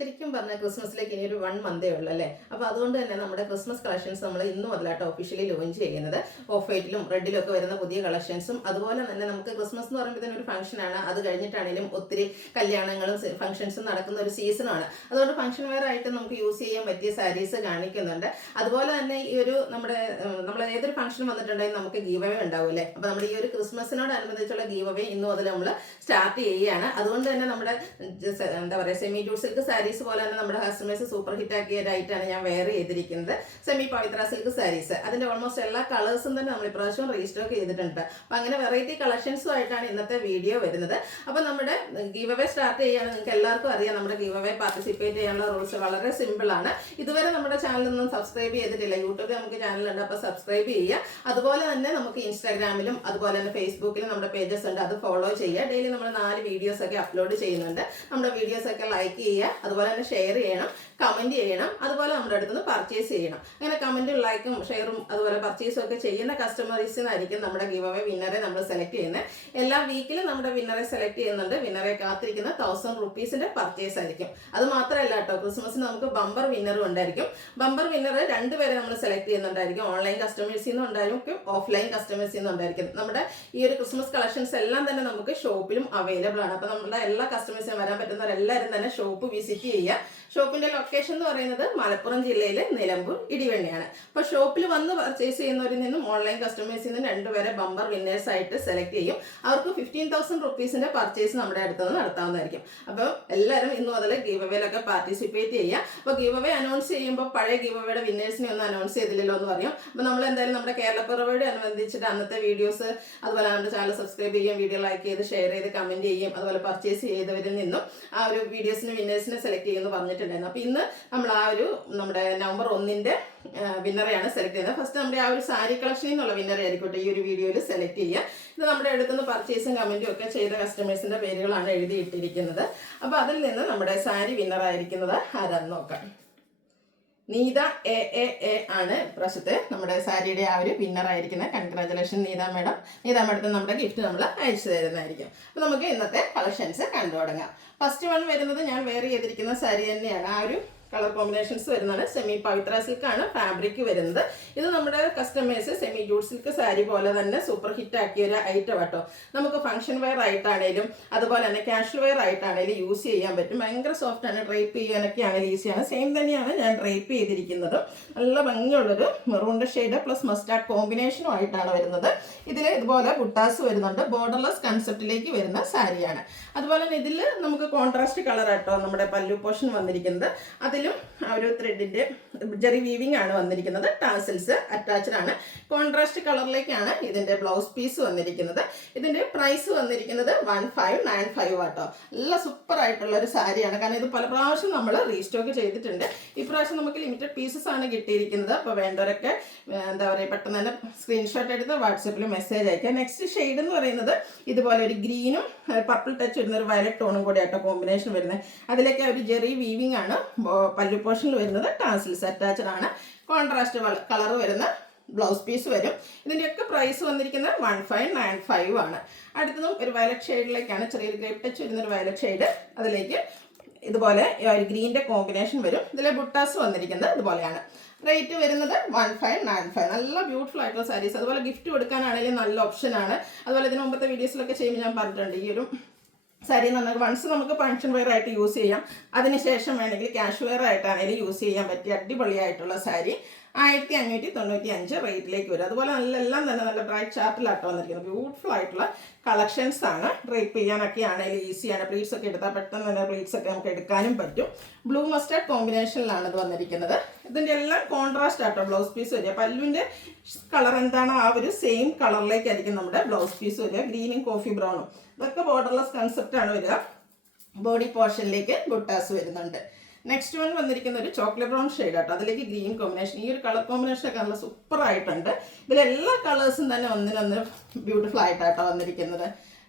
ശരിക്കും പറഞ്ഞാൽ ക്രിസ്മസിലേക്ക് ഇനി ഒരു 1 മന്തേ ഉള്ളൂ അല്ലേ. അപ്പോൾ അതുകൊണ്ട് തന്നെ നമ്മുടെ ക്രിസ്മസ് കളക്ഷൻസ് നമ്മൾ ഇന്ന് മുതലായിട്ട് ഒഫീഷ്യലി ലോഞ്ച് ചെയ്യുന്നത്. ഓഫ് വൈറ്റിലും റെഡിലും ഒക്കെ വരുന്ന പുതിയ കളക്ഷൻസും അതുപോലെ തന്നെ നമുക്ക് ക്രിസ്മസ് എന്ന് പറയുമ്പോൾ തന്നെ ഒരു ഫംഗ്ഷനാണ്. അത് കഴിഞ്ഞിട്ടാണെങ്കിലും ഒത്തിരി കല്യാണങ്ങളും ഫംഗ്ഷൻസും നടക്കുന്ന ഒരു സീസണാണ്. അതുകൊണ്ട് ഫംഗ്ഷൻ വെയർ ആയിട്ട് നമുക്ക് യൂസ് ചെയ്യാൻ പറ്റിയ സാരീസ് കാണിക്കുന്നുണ്ട്. അതുപോലെ തന്നെ ഈ ഒരു നമ്മൾ ഏതൊരു ഫംഗ്ഷൻ വന്നിട്ടുണ്ടെങ്കിൽ നമുക്ക് ഗീവ് അവേ ഉണ്ടാവും അല്ലേ. അപ്പോൾ നമ്മുടെ ഈ ഒരു ക്രിസ്മസിനോടനുബന്ധിച്ചുള്ള ഗീവ് അവേ ഇന്ന് മുതൽ നമ്മൾ സ്റ്റാർട്ട് ചെയ്യുകയാണ്. അതുകൊണ്ട് തന്നെ നമ്മുടെ എന്താ പറയുക സെമി ജൂട്ട് സിൽക്ക് സാരീസ് പോലെ തന്നെ നമ്മുടെ കസ്റ്റമേഴ്സ് സൂപ്പർ ഹിറ്റ് ആക്കിയ ഒരു ഐറ്റാണ് ഞാൻ വെയർ ചെയ്തിരിക്കുന്നത്. സെമി പവിത്ര സിൽക്ക് സാരീസ് അതിന്റെ ഓൾമോസ്റ്റ് എല്ലാ കളേഴ്സും തന്നെ നമ്മൾ ഇപ്രാവശ്യം റീസ്റ്റോക്ക് ചെയ്തിട്ടുണ്ട്. അപ്പം അങ്ങനെ വെറൈറ്റി കളക്ഷൻസും ആയിട്ടാണ് ഇന്നത്തെ വീഡിയോ വരുന്നത്. അപ്പം നമ്മുടെ ഗീവ് അവേ സ്റ്റാർട്ട് ചെയ്യുകയാണ്. നിങ്ങൾക്ക് എല്ലാവർക്കും അറിയാം നമ്മുടെ ഗീവ് അവേ പാർട്ടിസിപ്പേറ്റ് ചെയ്യാനുള്ള റൂൾസ് വളരെ സിമ്പിൾ ആണ്. ഇതുവരെ നമ്മുടെ ചാനലൊന്നും സബ്സ്ക്രൈബ് ചെയ്തിട്ടില്ല. യൂട്യൂബിൽ നമുക്ക് ചാനലുണ്ട്, അപ്പോൾ സബ്സ്ക്രൈബ് ചെയ്യുക. അതുപോലെ തന്നെ നമുക്ക് ഇൻസ്റ്റാഗ്രാമിലും അതുപോലെ തന്നെ ഫേസ്ബുക്കിലും നമ്മുടെ പേജസ് ഉണ്ട്, അത് ഫോളോ ചെയ്യുക. ഡെയിലി നമ്മൾ 4 വീഡിയോസ് ഒക്കെ അപ്ലോഡ് ചെയ്യുന്നുണ്ട്. നമ്മുടെ വീഡിയോസ് ഒക്കെ ലൈക്ക് ചെയ്യുക, അതുപോലെ തന്നെ ഷെയർ ചെയ്യണം, കമന്റ് ചെയ്യണം, അതുപോലെ നമ്മുടെ അടുത്ത് നിന്ന് പർച്ചേസ് ചെയ്യണം. അങ്ങനെ കമന്റും ലൈക്കും ഷെയറും അതുപോലെ പർച്ചേസും ഒക്കെ ചെയ്യുന്ന കസ്റ്റമേഴ്സിനായിരിക്കും നമ്മുടെ ഗീവ് അവേ വിന്നറെ നമ്മൾ സെലക്ട് ചെയ്യുന്നത്. എല്ലാ വീക്കിലും നമ്മുടെ വിന്നറെ സെലക്ട് ചെയ്യുന്നുണ്ട്. വിന്നറെ കാത്തിരിക്കുന്ന 1000 റുപ്പീസിന്റെ പർച്ചേസ് ആയിരിക്കും. അത് മാത്രമല്ല കേട്ടോ, ക്രിസ്മസിന് നമുക്ക് ബമ്പർ വിന്നറും ഉണ്ടായിരിക്കും. ബമ്പർ വിന്നർ 2 പേരെ നമ്മൾ സെലക്ട് ചെയ്യുന്നുണ്ടായിരിക്കും. ഓൺലൈൻ കസ്റ്റമേഴ്സിൽ നിന്നും ഉണ്ടായിരിക്കും, ഓഫ്ലൈൻ കസ്റ്റമേഴ്സിൽ നിന്നും ഉണ്ടായിരിക്കും. നമ്മുടെ ഈ ഒരു ക്രിസ്മസ് കളക്ഷൻസ് എല്ലാം തന്നെ നമുക്ക് ഷോപ്പിലും അവൈലബിൾ ആണ്. അപ്പോൾ നമ്മുടെ എല്ലാ കസ്റ്റമേഴ്സിനും വരാൻ പറ്റുന്നവരെല്ലാവരും തന്നെ ഷോപ്പ് വിസിറ്റ് ചെയ്യുക. ഷോപ്പിന്റെ ലൊക്കേഷൻ എന്ന് പറയുന്നത് മലപ്പുറം ജില്ലയിലെ നിലമ്പൂർ ഇടിവെണ്ണയാണ്. അപ്പോൾ ഷോപ്പിൽ വന്ന് പർച്ചേസ് ചെയ്യുന്നവരിൽ നിന്നും ഓൺലൈൻ കസ്റ്റമേഴ്സിൽ നിന്നും 2 പേരെ ബമ്പർ വിന്നേഴ്സ് ആയിട്ട് സെലക്ട് ചെയ്യും. അവർക്ക് 15,000 റുപ്പീസിന്റെ പർച്ചേസ് നമ്മുടെ അടുത്ത് നിന്ന് നടത്താവുന്നതായിരിക്കും. അപ്പോൾ എല്ലാവരും ഇന്ന് മുതൽ ഗീവ് അവേയിലൊക്കെ പാർട്ടിസിപ്പേറ്റ് ചെയ്യുക. അപ്പോൾ ഗീവ് അവേ അനൗൺസ് ചെയ്യുമ്പോൾ പഴയ ഗീവ് അവയുടെ വിന്നേഴ്സിനെ ഒന്നും അനൗൺസ് ചെയ്തില്ലല്ലോ എന്ന് പറയും. അപ്പോൾ നമ്മൾ എന്തായാലും നമ്മുടെ കേരളപ്പിറവിയോട് അനുബന്ധിച്ചിട്ട് അന്നത്തെ വീഡിയോസ് അതുപോലെ നമ്മുടെ ചാനൽ സബ്സ്ക്രൈബ് ചെയ്യും, വീഡിയോ ലൈക്ക് ചെയ്ത് ഷെയർ ചെയ്ത് കമന്റ് ചെയ്യും, അതുപോലെ പർച്ചേസ് ചെയ്തവരിൽ നിന്നും ആ ഒരു വീഡിയോസിന് വിന്നേഴ്സിനെ സെലക്ട് ചെയ്യുമെന്ന് പറഞ്ഞിട്ടുണ്ടായിരുന്നു. അപ്പോൾ ഇന്ന് നമ്മൾ നമ്മുടെ നവംബർ 1 വിന്നറെയാണ് സെലക്ട് ചെയ്യുന്നത്. ഫസ്റ്റ് നമ്മുടെ ആ ഒരു സാരി കളക്ഷനിൽ നിന്നുള്ള വിന്നറെ ആയിരിക്കട്ടെ ഈ ഒരു വീഡിയോയിൽ സെലക്ട് ചെയ്യുക. ഇത് നമ്മുടെ അടുത്തുനിന്ന് പർച്ചേസും കമന്റും ഒക്കെ ചെയ്ത കസ്റ്റമേഴ്സിന്റെ പേരുകളാണ് എഴുതിയിട്ടിരിക്കുന്നത്. അപ്പോൾ അതിൽ നിന്ന് നമ്മുടെ സാരി വിന്നർ ആയിരിക്കുന്നത് ആരാന്ന് നോക്കാം. നീത എ ആണ് പ്രാവശ്യത്തെ നമ്മുടെ സാരിയുടെ ആ ഒരു വിന്നർ ആയിരിക്കുന്നത്. Congratulation Neetha madam. നീത മാഡത്തിന് നമ്മുടെ ഗിഫ്റ്റ് നമ്മൾ അയച്ചു തരുന്നതായിരിക്കും. അപ്പോൾ നമുക്ക് ഇന്നത്തെ കളക്ഷൻസ് കണ്ടു തുടങ്ങാം. ഫസ്റ്റ് വൺ വരുന്നത് ഞാൻ വെയർ ചെയ്തിരിക്കുന്ന സാരി തന്നെയാണ്. ആ ഒരു കളർ കോമ്പിനേഷൻസ് വരുന്നതാണ്. സെമി പവിത്ര സിൽക്കാണ് ഫാബ്രിക് വരുന്നത്. ഇത് നമ്മുടെ customers semi jute silk sari പോലെ തന്നെ സൂപ്പർ ഹിറ്റ് ആക്കിയ ഒരു ഐറ്റം കേട്ടോ. നമുക്ക് ഫംഗ്ഷൻ വെയർ ആയിട്ടാണേലും അതുപോലെ തന്നെ കാഷ്വൽ വെയർ ആയിട്ടാണേലും യൂസ് ചെയ്യാൻ പറ്റും. ഭയങ്കര സോഫ്റ്റ് ആണ്, ഡ്രൈപ്പ് ചെയ്യാനൊക്കെ ആണെങ്കിലും ഈസിയാണ്. സെയിം തന്നെയാണ് ഞാൻ ഡ്രൈപ്പ് ചെയ്തിരിക്കുന്നത്. നല്ല ഭംഗിയുള്ളൊരു മെറൂണിൻ്റെ ഷെയ്ഡ് പ്ലസ് മസ്റ്റാർഡ് കോമ്പിനേഷനും ആയിട്ടാണ് വരുന്നത്. ഇതിൽ ഇതുപോലെ ബുട്ടാസ് വരുന്നുണ്ട്. ബോർഡർലെസ് കൺസെപ്റ്റിലേക്ക് വരുന്ന സാരിയാണ്. അതുപോലെ തന്നെ ഇതിൽ നമുക്ക് കോൺട്രാസ്റ്റ് കളർ ആട്ടോ നമ്മുടെ പല്ലു പോർഷൻ വന്നിരിക്കുന്നത്. അതിലും ആ ഒരു ത്രെഡിന്റെ ജെറി വീവിംഗ് ആണ് വന്നിരിക്കുന്നത്. ടാസൽസ് അറ്റാച്ച്ഡ് ആണ്. കോൺട്രാസ്റ്റ് കളറിലേക്കാണ് ഇതിന്റെ ബ്ലൗസ് പീസ് വന്നിരിക്കുന്നത്. ഇതിന്റെ പ്രൈസ് വന്നിരിക്കുന്നത് 1595 ആട്ടോ. നല്ല സൂപ്പർ ആയിട്ടുള്ള ഒരു സാരിയാണ്. കാരണം ഇത് പല പ്രാവശ്യം നമ്മൾ റീസ്റ്റോക്ക് ചെയ്തിട്ടുണ്ട്. ഇപ്രാവശ്യം നമുക്ക് ലിമിറ്റഡ് പീസസ് ആണ് കിട്ടിയിരിക്കുന്നത്. അപ്പോൾ വേണ്ടവരൊക്കെ എന്താ പറയുക പെട്ടെന്ന് തന്നെ സ്ക്രീൻഷോട്ട് എടുത്ത് വാട്സപ്പിൽ മെസ്സേജ് അയക്കുക. നെക്സ്റ്റ് ഷെയ്ഡ് എന്ന് പറയുന്നത് ഇതുപോലെ ഒരു ഗ്രീനും പർപ്പിൾ ടച്ച് വരുന്ന ഒരു വയലറ്റ് ടോണും കൂടി ആട്ടോ കോമ്പിനേഷൻ വരുന്നത്. അതിലേക്ക് ഒരു ജെറി വീവിംഗ് ആണ്. പല്ലു പോർഷനിൽ വരുന്നത് ടാസിൽസ് അറ്റാച്ച്ഡ് ആണ്. കോൺട്രാസ്റ്റ് കളർ വരുന്ന ബ്ലൗസ് പീസ് വരും. ഇതിൻ്റെയൊക്കെ പ്രൈസ് വന്നിരിക്കുന്നത് 1595 ആണ്. അടുത്തതും ഒരു വയലറ്റ് ഷെയ്ഡിലേക്കാണ്. ചെറിയൊരു ഗ്രേപ്പ് ടച്ച് വരുന്നൊരു വയലറ്റ് ഷെയ്ഡ്. അതിലേക്ക് ഇതുപോലെ ഒരു ഗ്രീൻ്റെ കോമ്പിനേഷൻ വരും. ഇതിലെ ബുട്ടാസ് വന്നിരിക്കുന്നത് ഇതുപോലെയാണ്. റേറ്റ് വരുന്നത് 1595. നല്ല ബ്യൂട്ടിഫുൾ ആയിട്ടുള്ള സാരീസ്. അതുപോലെ ഗിഫ്റ്റ് കൊടുക്കാനാണെങ്കിലും നല്ല ഓപ്ഷനാണ്. അതുപോലെ ഇതിന് മുമ്പത്തെ വീഡിയോസിലൊക്കെ ചെയ്യുമ്പോൾ ഞാൻ പറഞ്ഞിട്ടുണ്ട് ഈ ഒരു സാരി എന്ന് പറഞ്ഞാൽ വൺസ് നമുക്ക് ഫംഗ്ഷൻ വെയർ ആയിട്ട് യൂസ് ചെയ്യാം. അതിനുശേഷം വേണമെങ്കിൽ ക്യാഷ് വെയർ ആയിട്ടാണെങ്കിലും യൂസ് ചെയ്യാൻ പറ്റിയ അടിപൊളിയായിട്ടുള്ള സാരി 1595 റേറ്റിലേക്ക് വരും. അതുപോലെ എല്ലാം തന്നെ നല്ല ബ്രൈറ്റ് ചാർട്ടിലാട്ടോ വന്നിരിക്കുന്നത്. ബ്യൂട്ടിഫുൾ ആയിട്ടുള്ള കളക്ഷൻസ് ആണ്. ഡ്രൈപ്പ് ചെയ്യാനൊക്കെ ആണെങ്കിലും ഈസിയാണ്. പ്ലീറ്റ്സ് ഒക്കെ എടുത്താൽ പെട്ടെന്ന് തന്നെ പ്ലീറ്റ്സ് ഒക്കെ നമുക്ക് എടുക്കാനും പറ്റും. ബ്ലൂ മസ്റ്റാർഡ് കോമ്പിനേഷനിലാണ് ഇത് വന്നിരിക്കുന്നത്. ഇതിൻ്റെ എല്ലാം കോൺട്രാസ്റ്റ് ആട്ടോ ബ്ലൗസ് പീസ് വരിക. പല്ലുവിൻ്റെ കളർ എന്താണോ ആ ഒരു സെയിം കളറിലേക്കായിരിക്കും നമ്മുടെ ബ്ലൗസ് പീസ് വരിക. ഗ്രീനും കോഫി ബ്രൗണും ഇതൊക്കെ ബോർഡർലെസ് കൺസെപ്റ്റാണ് വരിക. ബോഡി പോർഷനിലേക്ക് ബുട്ടാസ് വരുന്നുണ്ട്. നെക്സ്റ്റ് വൺ വന്നിരിക്കുന്ന ഒരു ചോക്ലേറ്റ് ബ്രൗൺ ഷെയ്ഡ് ആട്ടോ. അതിലേക്ക് ഗ്രീൻ കോമ്പിനേഷൻ. ഈ ഒരു കളർ കോമ്പിനേഷനൊക്കെ നല്ല സൂപ്പർ ആയിട്ടുണ്ട്. ഇതിലെല്ലാ കളേഴ്സും തന്നെ ഒന്നിനൊന്ന് ബ്യൂട്ടിഫുൾ ആയിട്ടാട്ടോ വന്നിരിക്കുന്നത്.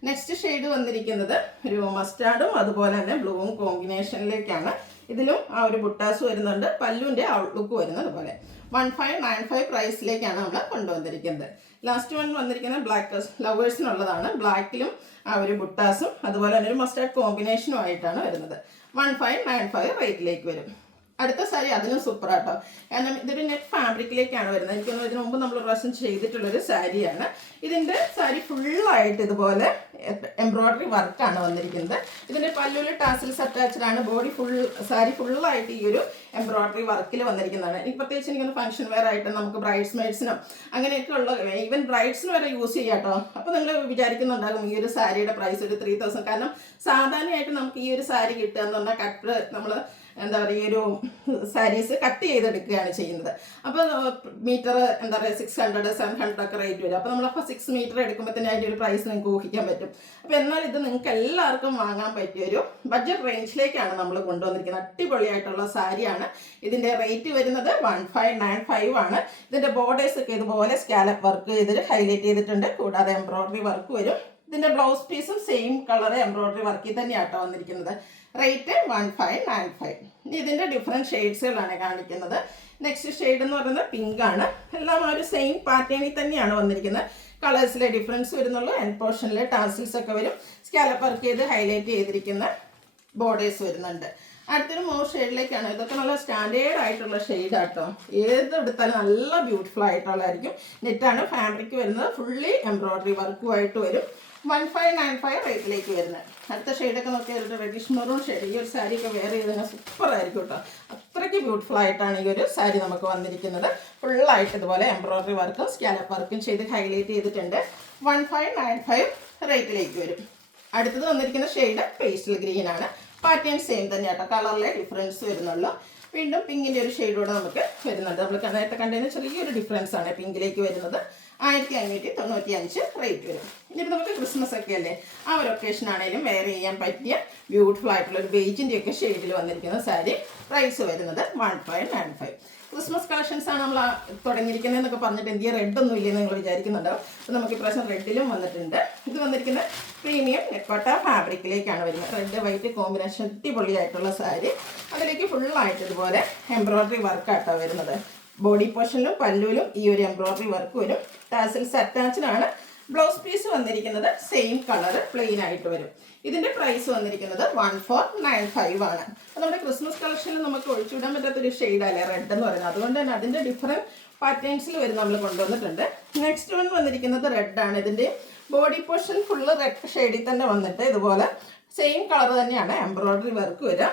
നെക്സ്റ്റ് ഷെയ്ഡ് വന്നിരിക്കുന്നത് ഒരു മസ്റ്റാർഡും അതുപോലെ തന്നെ ബ്ലൂവും കോമ്പിനേഷനിലേക്കാണ്. ഇതിലും ആ ഒരു ബുട്ടാസ് വരുന്നുണ്ട്. പല്ലുവിൻ്റെ ഔട്ട്ലുക്ക് വരുന്നത് പോലെ 1595 പ്രൈസിലേക്കാണ് നമ്മൾ കൊണ്ടുവന്നിരിക്കുന്നത്. ലാസ്റ്റ് വൺ വന്നിരിക്കുന്നത് ബ്ലാക്ക് ലവേഴ്സിനുള്ളതാണ്. ബ്ലാക്കിലും ആ ഒരു ബുട്ടാസും അതുപോലെ തന്നെ ഒരു മസ്റ്റാർഡ് കോമ്പിനേഷനും ആയിട്ടാണ് വരുന്നത്. 1595 റേറ്റിലേക്ക് വരും. അടുത്ത സാരി അതിനും സൂപ്പറാട്ടോ, കാരണം ഇതൊരു നെറ്റ് ഫാബ്രിക്കിലേക്കാണ് വരുന്നത്. എനിക്കൊന്നും ഇതിനു മുമ്പ് നമ്മൾ പ്രാവശ്യം ചെയ്തിട്ടുള്ളൊരു സാരിയാണ്. ഇതിൻ്റെ സാരി ഫുള്ളായിട്ട് ഇതുപോലെ എംബ്രോയ്ഡറി വർക്കാണ് വന്നിരിക്കുന്നത്. ഇതിൻ്റെ പല്ലുവിൽ ടാസിൽസ് അറ്റാച്ച്ഡ് ആണ്. ബോഡി സാരി ഫുള്ളായിട്ട് ഈ ഒരു എംബ്രോയ്ഡറി വർക്കിൽ വന്നിരിക്കുന്നതാണ്. ഈ പ്രത്യേകിച്ച് എനിക്കൊന്ന് ഫംഗ്ഷൻ വെയർ ആയിട്ട് നമുക്ക് ബ്രൈഡ്സ് മെയ്ഡ്സിനും അങ്ങനെയൊക്കെ ഉള്ള ഈവൻ ബ്രൈഡ്സിന് വരെ യൂസ് ചെയ്യാം കേട്ടോ. അപ്പോൾ നിങ്ങൾ വിചാരിക്കുന്നുണ്ടാകും ഈ ഒരു സാരിയുടെ പ്രൈസ് ഒരു 3000. കാരണം സാധാരണയായിട്ട് നമുക്ക് ഈ ഒരു സാരി കിട്ടുക എന്ന് പറഞ്ഞാൽ കട്ട് നമ്മൾ എന്താ പറയുക ഒരു സാരീസ് കട്ട് ചെയ്തെടുക്കുകയാണ് ചെയ്യുന്നത്. അപ്പോൾ മീറ്റർ എന്താ പറയുക 600 700 ഒക്കെ റേറ്റ് വരും. അപ്പോൾ നമ്മളപ്പോൾ 6 മീറ്റർ എടുക്കുമ്പോൾ തന്നെ അതിൻ്റെ ഒരു പ്രൈസ് നിങ്ങൾക്ക് ഊഹിക്കാൻ പറ്റും. അപ്പോൾ എന്നാൽ ഇത് നിങ്ങൾക്ക് എല്ലാവർക്കും വാങ്ങാൻ പറ്റിയൊരു ബഡ്ജറ്റ് റേഞ്ചിലേക്കാണ് നമ്മൾ കൊണ്ടുവന്നിരിക്കുന്നത്. അടിപൊളിയായിട്ടുള്ള സാരിയാണ്. ഇതിൻ്റെ റേറ്റ് വരുന്നത് 1595 ആണ്. ഇതിൻ്റെ ബോർഡേഴ്സ് ഒക്കെ ഇതുപോലെ സ്കാലപ്പ് വർക്ക് ഇതിൽ ഹൈലൈറ്റ് ചെയ്തിട്ടുണ്ട്. കൂടാതെ എംബ്രോയ്ഡറി വർക്ക് വരും. ഇതിൻ്റെ ബ്ലൗസ് പീസും സെയിം കളർ എംബ്രോയ്ഡറി വർക്കിൽ തന്നെയാട്ടോ വന്നിരിക്കുന്നത്. റേറ്റ് 1595. ഇനി ഇതിൻ്റെ ഡിഫറെൻറ്റ് ഷെയ്ഡ്സുകളാണ് കാണിക്കുന്നത്. നെക്സ്റ്റ് ഷെയ്ഡ് എന്ന് പറയുന്നത് പിങ്ക് ആണ്. എല്ലാം ഒരു സെയിം പാറ്റേണിൽ തന്നെയാണ് വന്നിരിക്കുന്നത്. കളേഴ്സിലെ ഡിഫറൻസ് വരുന്നുള്ളൂ. എൻഡ് പോർഷനിൽ ടാസിൽസ് ഒക്കെ വരും. സ്കാലപ്പ് വർക്ക് ചെയ്ത് ഹൈലൈറ്റ് ചെയ്തിരിക്കുന്ന ബോർഡേഴ്സ് വരുന്നുണ്ട്. അടുത്തൊരു മോർ ഷെയ്ഡിലേക്കാണ്. ഇതൊക്കെ നല്ല സ്റ്റാൻഡേർഡ് ആയിട്ടുള്ള ഷെയ്ഡാട്ടോ. ഏതെടുത്താലും നല്ല ബ്യൂട്ടിഫുൾ ആയിട്ടുള്ളതായിരിക്കും. നെറ്റാണ് ഫാബ്രിക് വരുന്നത്. ഫുള്ളി എംബ്രോയ്ഡറി വർക്കുമായിട്ട് വരും. 1595 റേറ്റിലേക്ക് വരുന്നത്. അടുത്ത ഷെയ്ഡൊക്കെ നോക്കിയാൽ റെഡിഷ് മെറൂൺ ഷെയ്ഡ്. ഈ ഒരു സാരിയൊക്കെ വെയർ ചെയ്ത് സൂപ്പറായിരിക്കും കേട്ടോ. അത്രയ്ക്ക് ബ്യൂട്ടിഫുൾ ആയിട്ടാണ് ഈ ഒരു സാരി നമുക്ക് വന്നിരിക്കുന്നത്. ഫുള്ളായിട്ട് ഇതുപോലെ എംബ്രോയ്ഡറി വർക്കും സ്കാലപ്പ് വർക്കും ചെയ്ത് ഹൈലൈറ്റ് ചെയ്തിട്ടുണ്ട്. 1595 റേറ്റിലേക്ക് വരും. അടുത്തത് വന്നിരിക്കുന്ന ഷെയ്ഡ് പേസ്റ്റൽ ഗ്രീൻ ആണ്. പാറ്റേൺ സെയിം തന്നെ കേട്ടോ. കളറിലെ ഡിഫറൻസ് വരുന്നുള്ളൂ. വീണ്ടും പിങ്കിൻ്റെ ഒരു ഷെയ്ഡോടെ നമുക്ക് വരുന്നുണ്ട്. നമ്മൾ നേരത്തെ കണ്ടതിന് ചെറിയൊരു ഡിഫറൻസ് ആണ് പിങ്കിലേക്ക് വരുന്നത്. 1595 റേറ്റ് വരും. ഇനിയിപ്പോൾ നമുക്ക് ക്രിസ്മസ് ഒക്കെ അല്ലേ, ആ ഒരു ഒക്കേഷൻ ആണെങ്കിലും വെയർ ചെയ്യാൻ പറ്റിയ ബ്യൂട്ടിഫുൾ ആയിട്ടുള്ള ഒരു ബേജിൻ്റെ ഒക്കെ ഷെയ്ഡിൽ വന്നിരിക്കുന്ന സാരി. പ്രൈസ് വരുന്നത് 1595. ക്രിസ്മസ് കളക്ഷൻസ് ആണ് നമ്മൾ തുടങ്ങിയിരിക്കുന്നതെന്നൊക്കെ പറഞ്ഞിട്ട് എന്തിയ റെഡൊന്നും ഇല്ലെന്ന് നിങ്ങൾ വിചാരിക്കുന്നുണ്ടാവും. അപ്പോൾ നമുക്ക് ഇപ്രാവശ്യം റെഡിലും വന്നിട്ടുണ്ട്. ഇത് വന്നിരിക്കുന്ന പ്രീമിയം നെക്കോട്ട ഫാബ്രിക്കിലേക്കാണ് വരുന്നത്. റെഡ് വൈറ്റ് കോമ്പിനേഷൻ അടിപൊളിയായിട്ടുള്ള സാരി. അതിലേക്ക് ഫുള്ളായിട്ട് ഇതുപോലെ എംബ്രോയ്ഡറി വർക്കാട്ടോ വരുന്നത്. ബോഡി പോർഷനിലും പല്ലുവിലും ഈ ഒരു എംബ്രോയ്ഡറി വർക്ക് വരും. ടാസിൽസ് അറ്റാച്ച്ഡ് ആണ്. ബ്ലൗസ് പീസ് വന്നിരിക്കുന്നത് സെയിം കളർ പ്ലെയിൻ ആയിട്ട് വരും. ഇതിൻ്റെ പ്രൈസ് വന്നിരിക്കുന്നത് 1495 ആണ്. അപ്പോൾ നമ്മുടെ ക്രിസ്മസ് കളക്ഷനിൽ നമുക്ക് ഒഴിച്ചുവിടാൻ പറ്റാത്തൊരു ഷെയ്ഡല്ലേ റെഡ് എന്ന് പറയുന്നത്. അതുകൊണ്ട് തന്നെ അതിൻ്റെ ഡിഫറെൻറ്റ് പാറ്റേൺസിൽ വരും നമ്മൾ കൊണ്ടുവന്നിട്ടുണ്ട്. നെക്സ്റ്റ് വൺ വന്നിരിക്കുന്നത് റെഡാണ്. ഇതിൻ്റെ ബോഡി പോർഷൻ ഫുള്ള് റെഡ് ഷെയ്ഡിൽ തന്നെ വന്നിട്ട് ഇതുപോലെ സെയിം കളർ തന്നെയാണ് എംബ്രോയ്ഡറി വർക്ക് വരിക.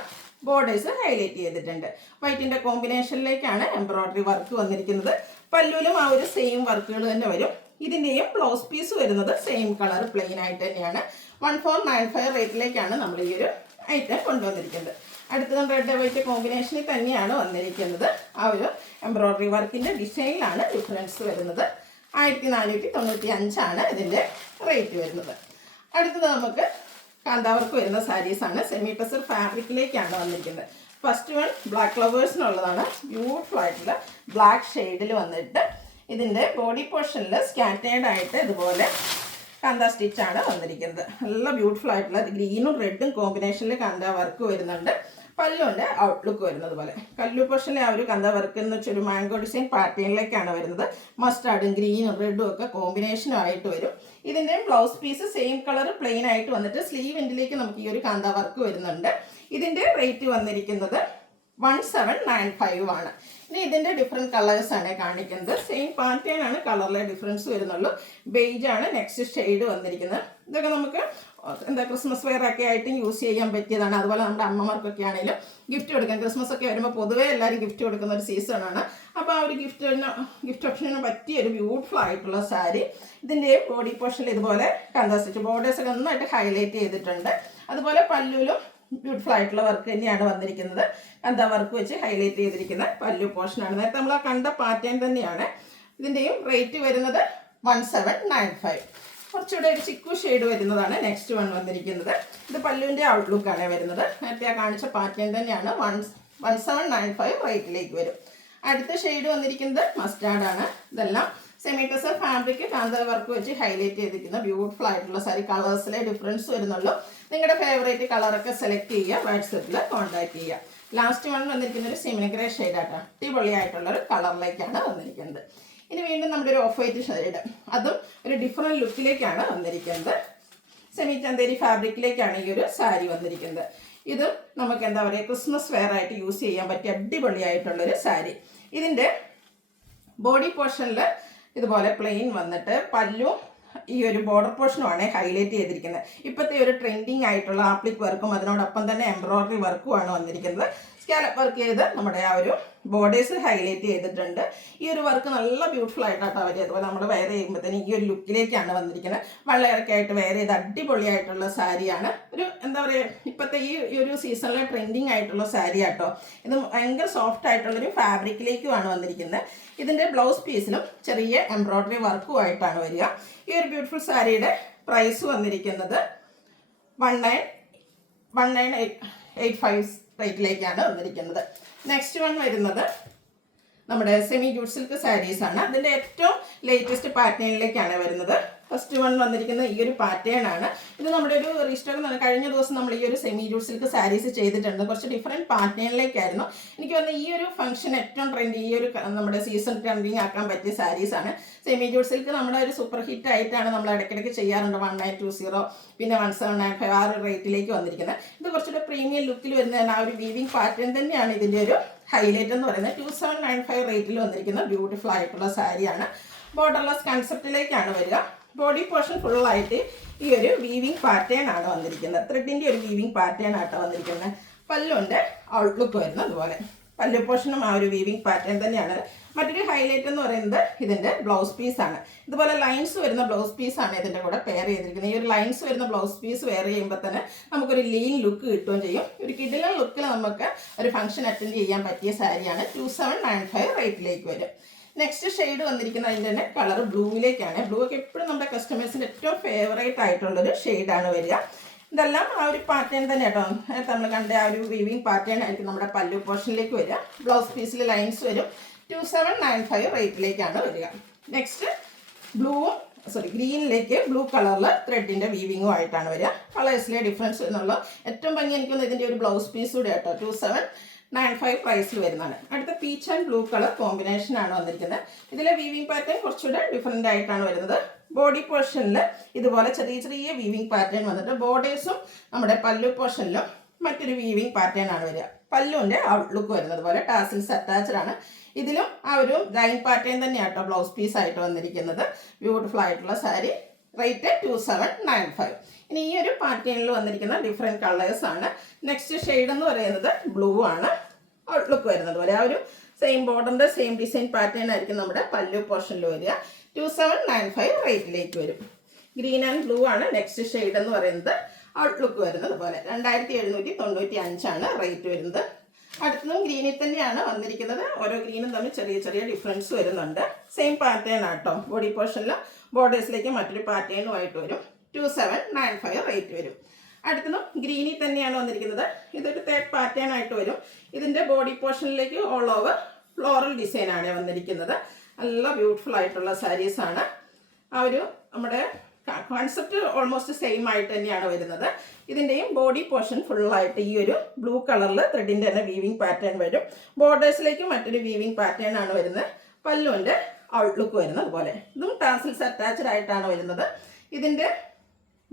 ബോർഡേഴ്സ് ഹൈലൈറ്റ് ചെയ്തിട്ടുണ്ട്. വൈറ്റിൻ്റെ കോമ്പിനേഷനിലേക്കാണ് എംബ്രോയ്ഡറി വർക്ക് വന്നിരിക്കുന്നത്. പല്ലുവിലും ആ ഒരു സെയിം വർക്കുകൾ തന്നെ വരും. ഇതിൻ്റെയും ബ്ലൗസ് പീസ് വരുന്നത് സെയിം കളർ പ്ലെയിൻ ആയിട്ട് തന്നെയാണ്. 1495 റേറ്റിലേക്കാണ് നമ്മൾ ഈ ഒരു ഐറ്റം കൊണ്ടുവന്നിരിക്കുന്നത്. അടുത്തത് റെഡ് വൈറ്റ് കോമ്പിനേഷനിൽ തന്നെയാണ് വന്നിരിക്കുന്നത്. ആ ഒരു എംബ്രോയ്ഡറി വർക്കിൻ്റെ ഡിസൈനിലാണ് ഡിഫറൻസ് വരുന്നത്. 1495 ആണ് ഇതിൻ്റെ റേറ്റ് വരുന്നത്. അടുത്തത് നമുക്ക് കാന്താവർക്ക് വരുന്ന സാരീസാണ്. സെമി ടെസർ ഫാബ്രിക്കിലേക്കാണ് വന്നിരിക്കുന്നത്. ഫസ്റ്റ് വൺ ബ്ലാക്ക് ഫ്ലവേഴ്സിനുള്ളതാണ്. ബ്യൂട്ടിഫുൾ ആയിട്ടുള്ള ബ്ലാക്ക് ഷെയ്ഡിൽ വന്നിട്ട് ഇതിൻ്റെ ബോഡി പോർഷനിൽ സ്കാറ്റേർഡ് ആയിട്ട് ഇതുപോലെ കാന്ത സ്റ്റിച്ചാണ് വന്നിരിക്കുന്നത്. നല്ല ബ്യൂട്ടിഫുൾ ആയിട്ടുള്ള ഗ്രീനും റെഡും കോമ്പിനേഷനിൽ കാന്ത വർക്ക് വരുന്നുണ്ട്. പല്ലുണ്ട് ഔട്ട്ലുക്ക് വരുന്നത് പോലെ. കല്ലു പോർഷനിലെ ആ ഒരു കാന്ത വർക്ക് എന്ന് വെച്ചാൽ ഒരു മാംഗോ ഡിസൈൻ പാറ്റേണിലേക്കാണ് വരുന്നത്. മസ്റ്റാർഡും ഗ്രീനും റെഡും ഒക്കെ കോമ്പിനേഷനും ആയിട്ട് വരും. ഇതിൻ്റെ blouse piece same colour plain ആയിട്ട് വന്നിട്ട് സ്ലീവ് എൻഡിലേക്ക് നമുക്ക് ഈ ഒരു കാന്ത വർക്ക് വരുന്നുണ്ട്. ഇതിൻ്റെ റേറ്റ് വന്നിരിക്കുന്നത് 1795 ആണ്. ഇനി ഇതിൻ്റെ ഡിഫറെൻറ്റ് കളേഴ്സാണ് കാണിക്കുന്നത്. സെയിം പാറ്റേൺ ആണ്, കളറിലെ ഡിഫറൻസ് വരുന്നുള്ളൂ. ബേജാണ് നെക്സ്റ്റ് ഷെയ്ഡ് വന്നിരിക്കുന്നത്. ഇതൊക്കെ നമുക്ക് എന്താ ക്രിസ്മസ് വെയർ ഒക്കെ ആയിട്ട് യൂസ് ചെയ്യാൻ പറ്റിയതാണ്. അതുപോലെ നമ്മുടെ അമ്മമാർക്കൊക്കെ ആണെങ്കിലും ഗിഫ്റ്റ് കൊടുക്കാം. ക്രിസ്മസ് ഒക്കെ വരുമ്പോൾ പൊതുവേ എല്ലാവരും ഗിഫ്റ്റ് കൊടുക്കുന്ന ഒരു സീസണാണ്. അപ്പോൾ ആ ഒരു ഗിഫ്റ്റ് ഓപ്ഷന് പറ്റിയ ഒരു ബ്യൂട്ടിഫുൾ ആയിട്ടുള്ള സാരി. ഇതിൻ്റെ ബോഡി പോർഷനിൽ ഇതുപോലെ കാന്ത സ്റ്റിച്ച് ബോർഡേഴ്സൊക്കെ നന്നായിട്ട് ഹൈലൈറ്റ് ചെയ്തിട്ടുണ്ട്. അതുപോലെ പല്ലുവിലും ബ്യൂട്ടിഫുൾ ആയിട്ടുള്ള വർക്ക് തന്നെയാണ് വന്നിരിക്കുന്നത്. കാന്ത വർക്ക് വെച്ച് ഹൈലൈറ്റ് ചെയ്തിരിക്കുന്ന പല്ലു പോർഷനാണ്. നേരത്തെ നമ്മൾ ആ കണ്ട പാറ്റേൺ തന്നെയാണ്. ഇതിൻ്റെയും റേറ്റ് വരുന്നത് 1795. കുറച്ചുകൂടെ ഒരു ചിക്കു ഷെയ്ഡ് വരുന്നതാണ് നെക്സ്റ്റ് വൺ വന്നിരിക്കുന്നത്. ഇത് പല്ലുവിൻ്റെ ഔട്ട്ലുക്കാണ് വരുന്നത്. നേരത്തെ ആ കാണിച്ച പാറ്റേൺ തന്നെയാണ്. 1795 റേറ്റിലേക്ക് വരും. അടുത്ത ഷെയ്ഡ് വന്നിരിക്കുന്നത് മസ്റ്റാർഡാണ്. ഇതെല്ലാം സെമി ടെസർ ഫാബ്രിക് കാന്ത വർക്ക് വെച്ച് ഹൈലൈറ്റ് ചെയ്തിരിക്കുന്ന ബ്യൂട്ടിഫുൾ ആയിട്ടുള്ള സാരി. കളേഴ്സിലെ ഡിഫറൻസ് വരുന്നുള്ളൂ. നിങ്ങളുടെ ഫേവറേറ്റ് കളറൊക്കെ സെലക്ട് ചെയ്യുക, വാട്സപ്പിൽ കോൺടാക്ട് ചെയ്യുക. ലാസ്റ്റ് വൺ വന്നിരിക്കുന്ന ഒരു സിമനി ഗ്രേ ഷെയ്ഡാട്ടോ. അടിപൊളിയായിട്ടുള്ളൊരു കളറിലേക്കാണ് വന്നിരിക്കുന്നത്. ഇനി വീണ്ടും നമ്മുടെ ഒരു ഓഫ് വൈറ്റ് ഷെയ്ഡ്, അതും ഒരു ഡിഫറെൻറ്റ് ലുക്കിലേക്കാണ് വന്നിരിക്കുന്നത്. സെമി ചന്തേരി ഫാബ്രിക്കിലേക്കാണ് ഈ ഒരു സാരി വന്നിരിക്കുന്നത്. ഇത് നമുക്ക് എന്താ പറയുക ക്രിസ്മസ് വെയർ ആയിട്ട് യൂസ് ചെയ്യാൻ പറ്റിയ അടിപൊളിയായിട്ടുള്ളൊരു സാരി. ഇതിൻ്റെ ബോഡി പോർഷനിൽ ഇതുപോലെ പ്ലെയിൻ വന്നിട്ട് പല്ലും ഈ ഒരു ബോർഡർ പോർഷനുമാണ് ഹൈലൈറ്റ് ചെയ്തിരിക്കുന്നത്. ഇപ്പോഴത്തെ ഒരു ട്രെൻഡിങ് ആയിട്ടുള്ള ആപ്ലിക് വർക്കും അതിനോടൊപ്പം തന്നെ എംബ്രോയ്ഡറി വർക്കുമാണ് വന്നിരിക്കുന്നത്. സ്കാലപ്പ് വർക്ക് ചെയ്ത് നമ്മുടെ ആ ഒരു ബോർഡേഴ്സ് ഹൈലൈറ്റ് ചെയ്തിട്ടുണ്ട്. ഈ ഒരു വർക്ക് നല്ല ബ്യൂട്ടിഫുൾ ആയിട്ടാണ് അവർ അതുപോലെ നമ്മൾ വെയർ ചെയ്യുമ്പോഴത്തേന് ഈ ഒരു ലുക്കിലേക്കാണ് വന്നിരിക്കുന്നത്. വെള്ളയിറക്കി ആയിട്ട് വെയർ ചെയ്ത് അടിപൊളിയായിട്ടുള്ള സാരിയാണ്. ഒരു എന്താ പറയുക ഇപ്പോഴത്തെ ഈ ഒരു സീസണിലെ ട്രെൻഡിങ് ആയിട്ടുള്ള സാരി ആട്ടോ. ഇത് ഭയങ്കര സോഫ്റ്റ് ആയിട്ടുള്ളൊരു ഫാബ്രിക്കിലേക്കുമാണ് വന്നിരിക്കുന്നത്. ഇതിൻ്റെ ബ്ലൗസ് പീസിലും ചെറിയ എംബ്രോയ്ഡറി വർക്കുമായിട്ടാണ് വരിക. ഈ ഒരു ബ്യൂട്ടിഫുൾ സാരിയുടെ പ്രൈസ് വന്നിരിക്കുന്നത് 1985 റേറ്റിലേക്കാണ് വന്നിരിക്കുന്നത്. നെക്സ്റ്റ് വൺ വരുന്നത് നമ്മുടെ സെമി ജൂട്ട് സിൽക്ക് സാരീസാണ്. അതിൻ്റെ ഏറ്റവും ലേറ്റസ്റ്റ് പാറ്റേണിലേക്കാണ് വരുന്നത്. ഫസ്റ്റ് വൺ വന്നിരിക്കുന്ന ഈ ഒരു പാറ്റേൺ ആണ്. ഇത് നമ്മുടെ ഒരു റീസ്റ്റോക്ക് എന്ന് പറഞ്ഞാൽ കഴിഞ്ഞ ദിവസം നമ്മൾ ഈ ഒരു സെമി ജൂട്ട് സിൽക്ക് സാരീസ് ചെയ്തിട്ടുണ്ട്. കുറച്ച് ഡിഫറെൻറ്റ് പാറ്റേണിലേക്കായിരുന്നു. എനിക്ക് തോന്നുന്നത് ഈ ഒരു ഫംഗ്ഷൻ ഏറ്റവും ട്രെൻഡ് ഈ ഒരു നമ്മുടെ സീസൺ ട്രെൻഡിങ് ആക്കാൻ പറ്റിയ സാരീസാണ്. സെമി ജൂട്ട് സിൽക്ക് നമ്മുടെ ഒരു സൂപ്പർ ഹിറ്റ് ആയിട്ടാണ് നമ്മൾ ഇടയ്ക്കിടയ്ക്ക് ചെയ്യാറുണ്ട്. 1920 പിന്നെ 1795 ആ ഒരു റേറ്റിലേക്ക് വന്നിരിക്കുന്നത്. ഇത് കുറച്ചുകൂടെ പ്രീമിയം ലുക്കിൽ വരുന്നതാണ്. ആ ഒരു വീവിങ് പാറ്റേൺ തന്നെയാണ് ഇതിൻ്റെ ഒരു ഹൈലൈറ്റ് എന്ന് പറയുന്നത്. 2795 റേറ്റിൽ വന്നിരിക്കുന്ന ബ്യൂട്ടിഫുൾ ആയിട്ടുള്ള സാരിയാണ്. ബോർഡർലെസ് കൺസെപ്റ്റിലേക്കാണ് വരിക. ബോഡി പോർഷൻ ഫുള്ളായിട്ട് ഈ ഒരു വീവിങ് പാറ്റേൺ ആണ് വന്നിരിക്കുന്നത്. ത്രെഡിൻ്റെ ഒരു വീവിങ് പാറ്റേൺ ആട്ടോ വന്നിരിക്കുന്നത്. പല്ലുണ്ട് ഔട്ട്ലുക്ക് വരുന്നത് അതുപോലെ. പല്ലു പോർഷനും ആ ഒരു വീവിങ് പാറ്റേൺ തന്നെയാണ്. മറ്റൊരു ഹൈലൈറ്റ് എന്ന് പറയുന്നത് ഇതിൻ്റെ ബ്ലൗസ് പീസാണ്. ഇതുപോലെ ലൈൻസ് വരുന്ന ബ്ലൗസ് പീസാണ് ഇതിൻ്റെ കൂടെ പെയർ ചെയ്തിരിക്കുന്നത്. ഈ ഒരു ലൈൻസ് വരുന്ന ബ്ലൗസ് പീസ് വെയർ ചെയ്യുമ്പോൾ തന്നെ നമുക്കൊരു ലീൻ ലുക്ക് കിട്ടുകയും ചെയ്യും. ഒരു കിടിലൻ ലുക്കിൽ നമുക്ക് ഒരു ഫംഗ്ഷൻ അറ്റൻഡ് ചെയ്യാൻ പറ്റിയ സാരിയാണ്. 2795 റേറ്റിലേക്ക് വരും. നെക്സ്റ്റ് ഷെയ്ഡ് വന്നിരിക്കുന്നത് അതിൻ്റെ തന്നെ കളർ ബ്ലൂവിലേക്കാണ്. ബ്ലൂ ഒക്കെ എപ്പോഴും നമ്മുടെ കസ്റ്റമേഴ്സിൻ്റെ ഏറ്റവും ഫേവറേറ്റ് ആയിട്ടുള്ളൊരു ഷെയ്ഡാണ് വരിക. ഇതെല്ലാം ആ ഒരു പാറ്റേൺ തന്നെ കേട്ടോ. നമ്മൾ കണ്ട ആ ഒരു വീവിങ് പാറ്റേൺ ആയിരിക്കും നമ്മുടെ പല്ലു പോർഷനിലേക്ക് വരിക. ബ്ലൗസ് പീസിൽ ലൈൻസ് വരും. 2795 റേറ്റിലേക്കാണ് വരിക. നെക്സ്റ്റ് ഗ്രീനിലേക്ക് ബ്ലൂ കളറിൽ ത്രെഡിൻ്റെ വീവിങ്ങും ആയിട്ടാണ് വരിക. കളേഴ്സിലെ ഡിഫറൻസ് എന്നുള്ള ഏറ്റവും ഭംഗി എനിക്കൊന്ന് ഇതിൻ്റെ ഒരു ബ്ലൗസ് പീസ് കൂടെ കേട്ടോ. 2795 പ്രൈസിൽ വരുന്നതാണ്. അടുത്ത പീച്ച് ആൻഡ് ബ്ലൂ കളർ കോമ്പിനേഷനാണ് വന്നിരിക്കുന്നത്. ഇതിലെ വീവിങ് പാറ്റേൺ കുറച്ചുകൂടെ ഡിഫറെൻ്റ് ആയിട്ടാണ് വരുന്നത്. ബോഡി പോർഷനിൽ ഇതുപോലെ ചെറിയ ചെറിയ വീവിങ് പാറ്റേൺ വന്നിട്ട് ബോർഡേഴ്സും നമ്മുടെ പല്ലു പോർഷനിലും മറ്റൊരു വീവിങ് പാറ്റേൺ ആണ് വരിക. പല്ലുവിൻ്റെ ഔട്ട്ലുക്ക് വരുന്നത് പോലെ ടാസിൽസ് അറ്റാച്ച്ഡ് ആണ്. ഇതിലും ആ ഒരു ലൈൻ പാറ്റേൺ തന്നെയാട്ടോ ബ്ലൗസ് പീസ് ആയിട്ട് വന്നിരിക്കുന്നത്. ബ്യൂട്ടിഫുൾ ആയിട്ടുള്ള സാരി. റേറ്റ് 2795. ഇനി ഈ ഒരു പാറ്റേണിൽ വന്നിരിക്കുന്ന ഡിഫറെൻറ്റ് കളേഴ്സാണ്. നെക്സ്റ്റ് ഷെയ്ഡ് എന്ന് പറയുന്നത് ബ്ലൂ ആണ്. ഔട്ട്ലുക്ക് വരുന്നത് പോലെ ആ ഒരു സെയിം ബോർഡറിൻ്റെ സെയിം ഡിസൈൻ പാറ്റേൺ ആയിരിക്കും നമ്മുടെ പല്ലു പോർഷനിൽ വരിക. 2795 റേറ്റിലേക്ക് വരും. ഗ്രീൻ ആൻഡ് ബ്ലൂ ആണ് നെക്സ്റ്റ് ഷെയ്ഡ് എന്ന് പറയുന്നത്. ഔട്ട്ലുക്ക് വരുന്നത് പോലെ 2795 റേറ്റ് വരുന്നത്. അടുത്തതും ഗ്രീനിൽ തന്നെയാണ് വന്നിരിക്കുന്നത്. ഓരോ ഗ്രീനും തമ്മിൽ ചെറിയ ചെറിയ ഡിഫറൻസ് വരുന്നുണ്ട്. സെയിം പാറ്റേൺ ആട്ടോ. ബോഡി പോർഷനിൽ ബോർഡേഴ്സിലേക്ക് മറ്റൊരു പാറ്റേണുമായിട്ട് വരും. 2795 റേറ്റ് വരും. അടുത്തതും ഗ്രീനിൽ തന്നെയാണ് വന്നിരിക്കുന്നത്. ഇതൊരു തേർഡ് പാറ്റേൺ ആയിട്ട് വരും. ഇതിൻ്റെ ബോഡി പോർഷനിലേക്ക് ഓൾ ഓവർ ഫ്ലോറൽ ഡിസൈനാണ് വന്നിരിക്കുന്നത്. നല്ല ബ്യൂട്ടിഫുൾ ആയിട്ടുള്ള സാരീസാണ്. ആ ഒരു നമ്മുടെ കോൺസെപ്റ്റ് ഓൾമോസ്റ്റ് സെയിം ആയിട്ട് തന്നെയാണ് വരുന്നത്. ഇതിൻ്റെയും ബോഡി പോർഷൻ ഫുള്ളായിട്ട് ഈ ഒരു ബ്ലൂ കളറിൽ ത്രെഡിൻ്റെ തന്നെ വീവിങ് പാറ്റേൺ വരും. ബോർഡേഴ്സിലേക്ക് മറ്റൊരു വീവിങ് പാറ്റേൺ ആണ് വരുന്നത്. പല്ലുവിൻ്റെ ഔട്ട്ലുക്ക് വരുന്നത് അതുപോലെ. ഇതും ടാസിൽസ് അറ്റാച്ച്ഡ് ആയിട്ടാണ് വരുന്നത്. ഇതിൻ്റെ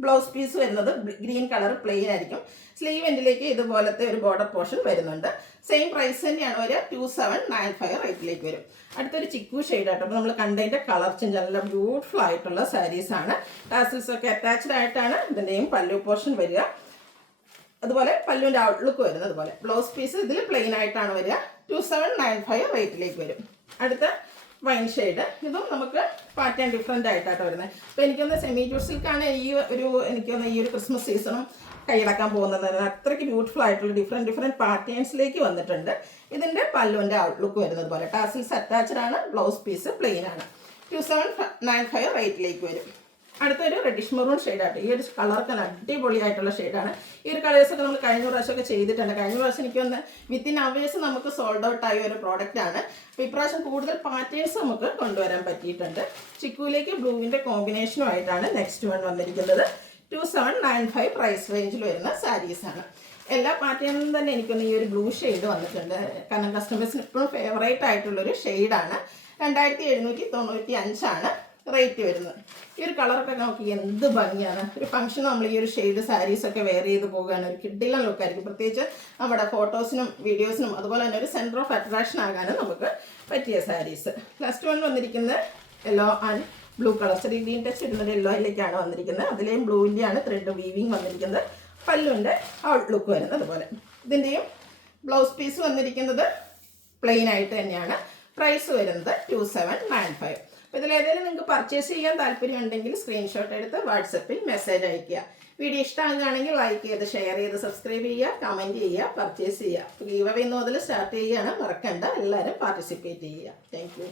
ബ്ലൗസ് പീസ് വരുന്നത് ഗ്രീൻ കളർ പ്ലെയിൻ ആയിരിക്കും. സ്ലീവ് എൻഡിലേക്ക് ഇതുപോലത്തെ ഒരു ബോർഡർ പോർഷൻ വരുന്നുണ്ട്. സെയിം പ്രൈസ് തന്നെയാണ് വരിക. 2795 റേറ്റിലേക്ക് വരും. അടുത്തൊരു ചിക്കു ഷെയ്ഡ് ആട്ടോ. അപ്പോൾ നമ്മൾ കണ്ടതിൻ്റെ കളർ ചേഞ്ച് നല്ല ബ്യൂട്ടിഫുൾ ആയിട്ടുള്ള സാരീസാണ്. ടാസിൽസ് ഒക്കെ അറ്റാച്ച്ഡ് ആയിട്ടാണ് ഇതിൻ്റെയും പല്ലു പോർഷൻ വരിക. അതുപോലെ പല്ലുവിൻ്റെ ഔട്ട്ലുക്ക് വരുന്നത് അതുപോലെ. ബ്ലൗസ് പീസ് ഇതിൽ പ്ലെയിൻ ആയിട്ടാണ് വരിക. 2795 റേറ്റിലേക്ക് വരും. അടുത്ത വൈൻ ഷെയ്ഡ്. ഇതും നമുക്ക് പാറ്റേൺ ഡിഫറെൻ്റ് ആയിട്ടാണ് വരുന്നത്. അപ്പോൾ എനിക്കൊന്ന് സെമി ജൂട്ട് സിൽക്കാണ് ഈ ഒരു ക്രിസ്മസ് സീസണും കൈയടക്കാൻ പോകുന്നത്. അത്രയ്ക്ക് ബ്യൂട്ടിഫുൾ ആയിട്ടുള്ള ഡിഫറെൻറ്റ് പാറ്റേൺസിലേക്ക് വന്നിട്ടുണ്ട്. ഇതിൻ്റെ പല്ലുവിൻ്റെ ഔട്ട്ലുക്ക് വരുന്നത് പോലെ. ടാസിൽസ് അറ്റാച്ച്ഡ് ആണ്. ബ്ലൗസ് പീസ് പ്ലെയിൻ ആണ്. 2795 റേറ്റിലേക്ക് വരും. അടുത്തൊരു റെഡിഷ് മെറൂൺ ഷെയ്ഡായിട്ട്. ഈ ഒരു കളർക്ക് അടിപൊളിയായിട്ടുള്ള ഷെയ്ഡാണ്. ഈ ഒരു കളേഴ്സൊക്കെ നമ്മൾ കഴിഞ്ഞ പ്രാവശ്യമൊക്കെ ചെയ്തിട്ടുണ്ട്. കഴിഞ്ഞ പ്രാവശ്യം എനിക്ക് വന്ന് വിത്തിൻ അവേഴ്സ് നമുക്ക് സോൾഡ് ഔട്ട് ആയ ഒരു പ്രോഡക്റ്റാണ്. അപ്പോൾ ഇപ്രാവശ്യം കൂടുതൽ പാറ്റേൺസ് നമുക്ക് കൊണ്ടുവരാൻ പറ്റിയിട്ടുണ്ട്. ചിക്കുവിലേക്ക് ബ്ലൂവിൻ്റെ കോമ്പിനേഷനുമായിട്ടാണ് നെക്സ്റ്റ് വൺ വന്നിരിക്കുന്നത്. 2795 പ്രൈസ് റേഞ്ചിൽ വരുന്ന സാരീസാണ്. എല്ലാ പാറ്റേണിലും തന്നെ എനിക്കൊന്ന് ഈ ഒരു ബ്ലൂ ഷെയ്ഡ് വന്നിട്ടുണ്ട്. കാരണം കസ്റ്റമേഴ്സിന് ഇപ്പോഴും ഫേവറേറ്റ് ആയിട്ടുള്ളൊരു ഷെയ്ഡാണ്. 2795 റേറ്റ് വരുന്നത്. ഈ ഒരു കളറൊക്കെ നോക്കി എന്ത് ഭംഗിയാണ്. ഒരു ഫംഗ്ഷൻ നമ്മൾ ഈ ഒരു ഷെയ്ഡ് സാരീസൊക്കെ വെയർ ചെയ്ത് പോകുകയാണ്. ഒരു കിഡിലൻ ലുക്കായിരിക്കും. പ്രത്യേകിച്ച് നമ്മുടെ ഫോട്ടോസിനും വീഡിയോസിനും അതുപോലെ തന്നെ ഒരു സെൻറ്റർ ഓഫ് അട്രാക്ഷൻ ആകാനും നമുക്ക് പറ്റിയ സാരീസ്. ലാസ്റ്റ് വൺ വന്നിരിക്കുന്നത് യെല്ലോ ആൻഡ് ബ്ലൂ കളർ, ചെറിയ ഗ്രീൻ ടച്ച് ഇടുന്നത് യെല്ലോയിലേക്കാണ് വന്നിരിക്കുന്നത്. അതിലെയും ബ്ലൂവിൻ്റെയാണ് ത്രെഡ് വീവിങ് വന്നിരിക്കുന്നത്. പല്ലുവിൻ്റെ ഔട്ട്ലുക്ക് വരുന്നത് അതുപോലെ. ഇതിൻ്റെയും ബ്ലൗസ് പീസ് വന്നിരിക്കുന്നത് പ്ലെയിൻ ആയിട്ട് തന്നെയാണ്. പ്രൈസ് വരുന്നത് 2795. അപ്പോൾ ഇതിലേതെങ്കിലും നിങ്ങൾക്ക് പർച്ചേസ് ചെയ്യാൻ താല്പര്യം ഉണ്ടെങ്കിൽ സ്ക്രീൻഷോട്ട് എടുത്ത് വാട്സപ്പിൽ മെസ്സേജ് അയയ്ക്കുക. വീഡിയോ ഇഷ്ടമാകുകയാണെങ്കിൽ ലൈക്ക് ചെയ്ത് ഷെയർ ചെയ്ത് സബ്സ്ക്രൈബ് ചെയ്യുക, കമൻറ്റ് ചെയ്യുക, പർച്ചേസ് ചെയ്യുക. ഗീവ് അവേ ഇന്ന് മുതൽ സ്റ്റാർട്ട് ചെയ്യുകയാണ്. മറക്കണ്ട, എല്ലാവരും പാർട്ടിസിപ്പേറ്റ് ചെയ്യുക. Thank you.